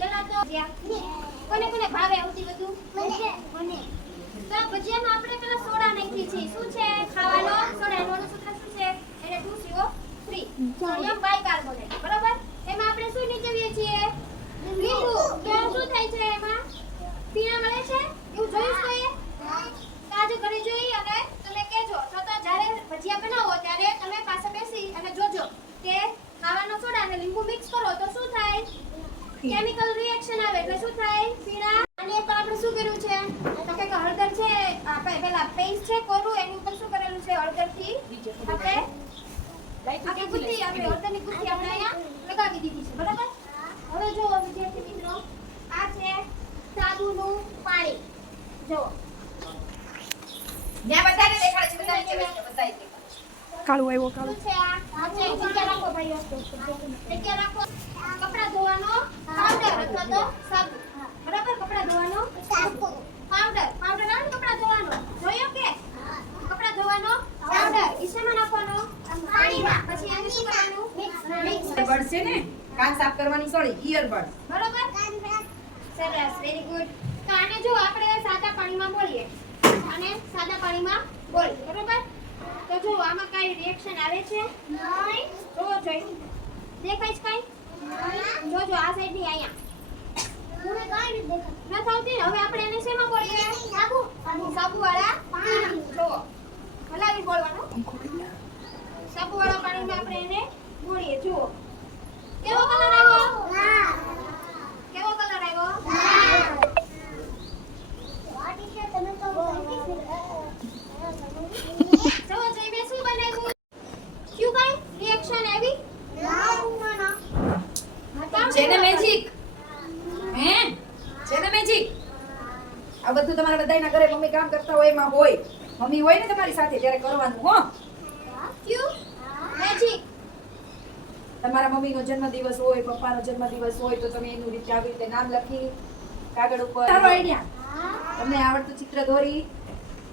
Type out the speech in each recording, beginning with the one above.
પેલા તો કોને કોને ભાવે આવતી બધું મને તો ભજીયામાં આપણે પેલા સોડા નાખી છે શું છે ખાવાનો સોડા એનું સૂત્ર શું છે એટલે 2CO3 સોડિયમ બાયકાર્બોનેટ બરાબર એમાં આપણે શું નીચવીએ છીએ લીંબુ તો શું થાય છે એમાં પીણા મળે છે એવું જોઈશ તો એ આજે કરી જોઈ અને તમે કહેજો તો જ્યારે ભજીયા બનાવો ત્યારે તમે પાસે બેસી અને જોજો કે ખાવાનો સોડા અને લીંબુ મિક્સ કરો તો શું થાય કેમિકલ રિએક્શન આવે એટલે શું થાય પીણા અને એક આપણે શું કર્યું છે તો કે હળદર છે આપણે પેલા પેસ્ટ છે કોરું એની ઉપર શું કરેલું છે હળદરથી આપણે ગુથ્થી આપણે હળદરની ગુથ્થી આપણે અહીંયા લગાવી દીધી છે બરાબર હવે જો વિદ્યાર્થી મિત્રો આ છે સાબુનું પાણી જો ન્યા બધાને દેખાડે છે બધાને કેવું છે બતાઈ દે કાળું આવ્યો કાળું છે આ જગ્યા રાખો ભાઈ જગ્યા રાખો કપડા ધોવાનો પાવડર અથવા તો સાબુ બરાબર કપડા ધોવાનો પાવડર આવે કપડા ધોવાનો જોયો કે કપડા ધોવાનો પાવડર ઈશામાં નાખવાનો પાણીમાં પછી એને શું કરવાનું મિક્સ બડ છે ને કાન સાફ કરવાની સોળી ઈયરબડ બરાબર સરસ વેરી ગુડ તો આને જો આપણે સાદા પાણીમાં બોલીએ અને સાદા પાણીમાં બોલ બરાબર તો જો આમાં કાઈ રિએક્શન આવે છે નહીં તો જોઈ દેખાય છે કાઈ જો જો આ સાઈડ ની આયા મને કાઈ નથી દેખાતું ન થાવતી હવે આપણે એને શેમાં બોલીએ સાબુ વાળા પાણી જો હલાવી બોલવાનું સાબુ વાળા પાણીમાં આપણે એને બોલીએ જુઓ કેવો કલર આવ્યો કેવો કલર આવ્યો વાટી છે તમે તો ચલો જઈને શું બનાવ્યું ક્યું કાઈ રિએક્શન આવી ના છે ને મેજિક હે છે ને મેજિક આ બધું તમારા બધાયના ઘરે મમ્મી કામ કરતા હોય એમાં હોય મમ્મી હોય ને તમારી સાથે ત્યારે કરવાનું હો ક્યું મેજિક તમારા મમ્મીનો જન્મદિવસ હોય પપ્પાનો જન્મદિવસ હોય તો તમે એનું રીતે આવી રીતે નામ લખી કાગળ ઉપર તારો આઈડિયા તમને આવડતું ચિત્ર દોરી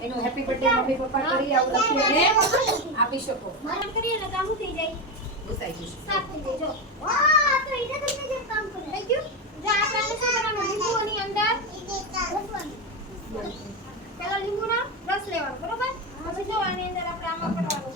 એનું હેપી બર્થડે મમ્મી પપ્પા કરી આવું લખીને આપી શકો માન કરીએ ને કામ થઈ જાય ઘુસાઈ જશે સાફ થઈ જાય જો વાહ તો એને તમને જે કામ કર્યું થેન્ક યુ જો આપણે શું કરવાનું લીંબુની અંદર પેલા લીંબુનો રસ લેવાનો બરોબર પછી જો આની અંદર આપણે આમાં કરવાનું